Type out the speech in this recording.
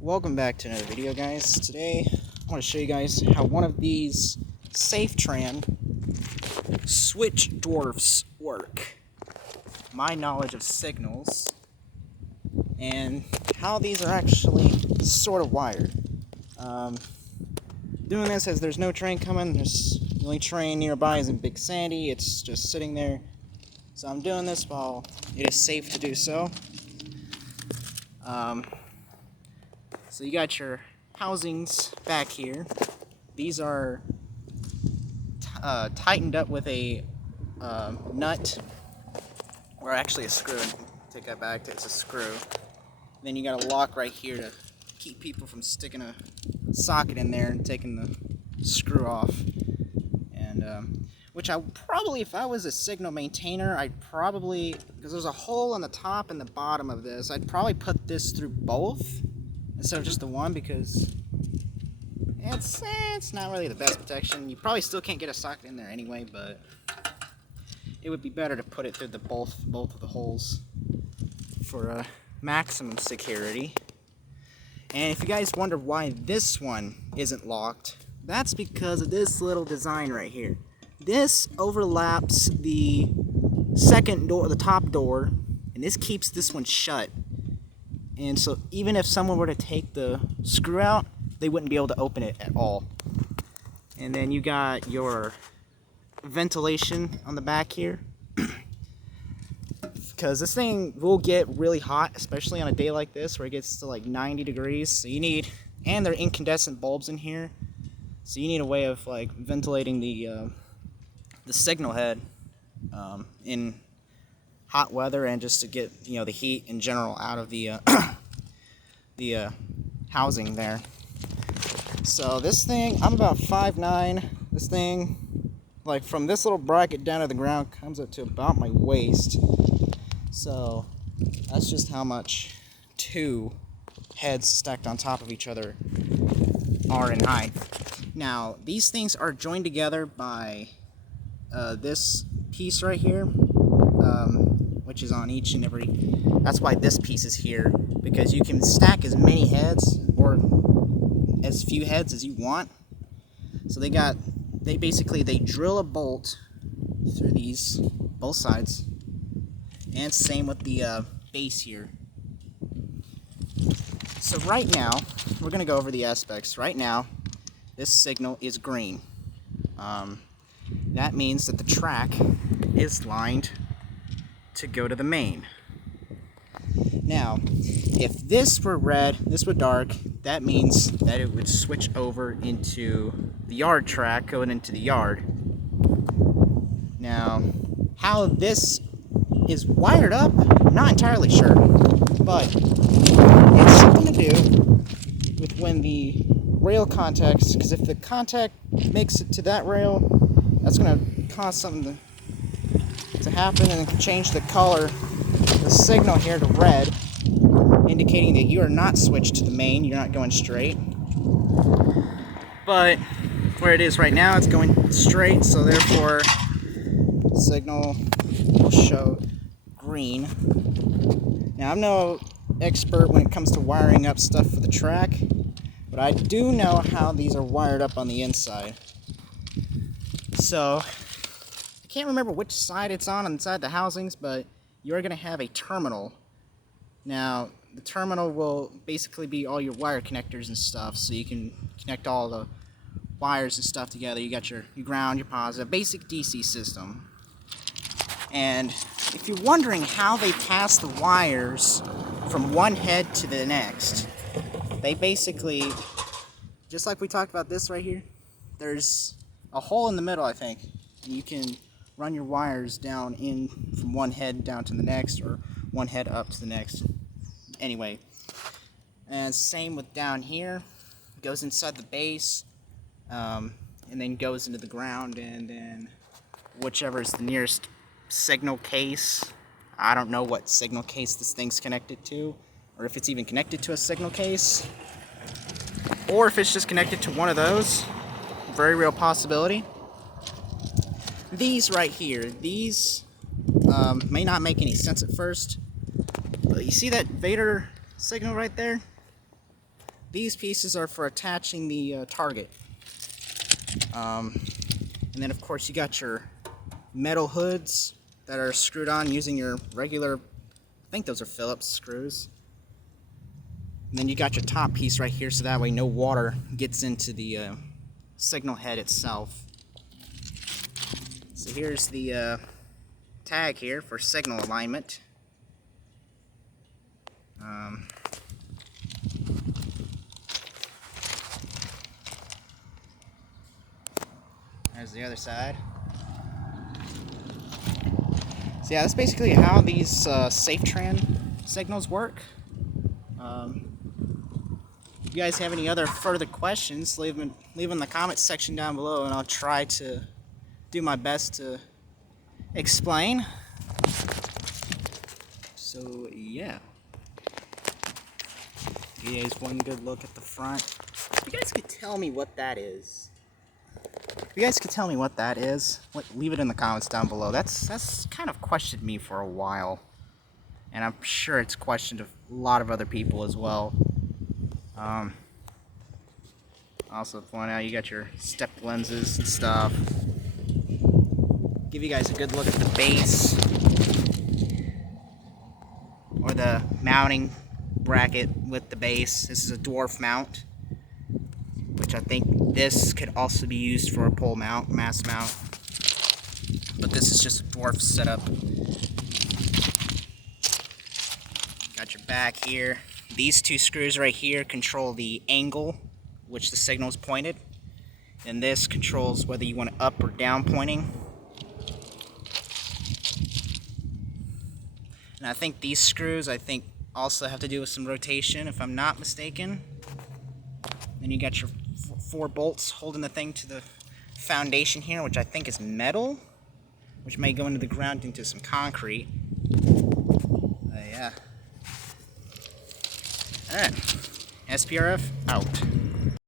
Welcome back to another video, guys. Today I want to show you guys how one of these Safetran switch dwarfs work. My knowledge of signals and how these are actually sort of wired. Doing this as there's no train coming. The only train nearby is in Big Sandy. It's just sitting there. So I'm doing this while it is safe to do so. So you got your housings back here. These are tightened up with a nut, or actually a screw. Take that back, it's a screw. Then you got a lock right here to keep people from sticking a socket in there and taking the screw off. And which I probably, if I was a signal maintainer, I'd probably, because there's a hole on the top and the bottom of this, I'd probably put this through both instead of just the one, because it's not really the best protection. You probably still can't get a socket in there anyway, but it would be better to put it through the both of the holes for maximum security. And if you guys wonder why this one isn't locked, that's because of this little design right here. This overlaps the second door, the top door, and this keeps this one shut. And so even if someone were to take the screw out, they wouldn't be able to open it at all. And then you got your ventilation on the back here. Because this thing will get really hot, especially on a day like this where it gets to like 90 degrees. So you need, and there are incandescent bulbs in here. So you need a way of like ventilating the signal head in hot weather, and just to get, you know, the heat in general out of the housing there. So this thing, I'm about 5'9". This thing, like from this little bracket down to the ground, comes up to about my waist. So that's just how much two heads stacked on top of each other are in height. Now these things are joined together by this piece right here, which is on each and every. That's why this piece is here, because you can stack as many heads or as few heads as you want. So they drill a bolt through these both sides, and same with the base here. So right now we're gonna go over the aspects. Right now this signal is green. That means that the track is lined to go to the main. Now, if this were red, this were dark, that means that it would switch over into the yard track going into the yard. Now, how this is wired up, I'm not entirely sure, but it's something to do with when the rail contacts, because if the contact makes it to that rail, that's going to cause something to happen, and it can change the color, the signal here, to red, indicating that you are not switched to the main, you're not going straight. But where it is right now, it's going straight, so therefore the signal will show green. Now, I'm no expert when it comes to wiring up stuff for the track, but I do know how these are wired up on the inside. So I can't remember which side it's on inside the housings, but you're going to have a terminal. Now, the terminal will basically be all your wire connectors and stuff, so you can connect all the wires and stuff together. You got your ground, your positive, basic DC system. And if you're wondering how they pass the wires from one head to the next, they basically, just like we talked about this right here, there's a hole in the middle, I think, and you can run your wires down in from one head down to the next, or one head up to the next. Anyway, and same with down here. It goes inside the base, and then goes into the ground, and then whichever is the nearest signal case. I don't know what signal case this thing's connected to, or if it's even connected to a signal case, or if it's just connected to one of those. Very real possibility. These right here, these may not make any sense at first, but you see that Vader signal right there? these pieces are for attaching the target. And then of course you got your metal hoods that are screwed on using your regular, I think those are Phillips screws. And then you got your top piece right here, so that way no water gets into the signal head itself. So here's the tag here for signal alignment. There's the other side. So yeah, that's basically how these Safetran signals work. If you guys have any other further questions, leave them in the comments section down below, and I'll try to do my best to explain. So yeah, give you guys one good look at the front. If you guys could tell me what that is. If you guys could tell me what that is, leave it in the comments down below. That's kind of questioned me for a while, and I'm sure it's questioned a lot of other people as well. Also point out you got your step lenses and stuff. Give you guys a good look at the base, or the mounting bracket with the base. This is a dwarf mount, which I think this could also be used for a pole mount, mass mount. But this is just a dwarf setup. Got your back here. These two screws right here control the angle which the signal is pointed. And this controls whether you want it up or down pointing. And I think these screws, also have to do with some rotation, if I'm not mistaken. Then you got your 4 bolts holding the thing to the foundation here, which I think is metal, which may go into the ground into some concrete. Yeah. Alright. SPRF out.